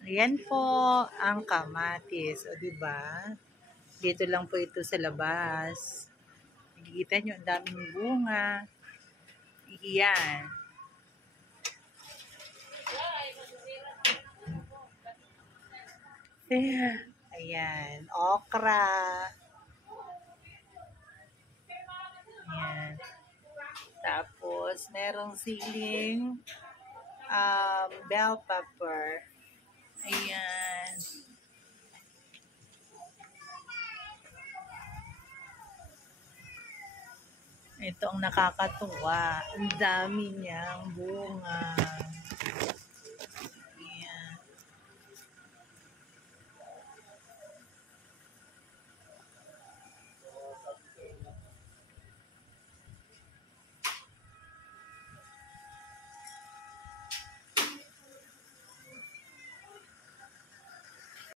Ayan po ang kamatis. O, diba? Dito lang po ito sa labas. Nakikita nyo, ang daming bunga. Iyan. Ayan. Okra. Ayan. Tapos, merong siling bell pepper. Ayan. Ito ang nakakatuwa. Ang dami niyang bunga.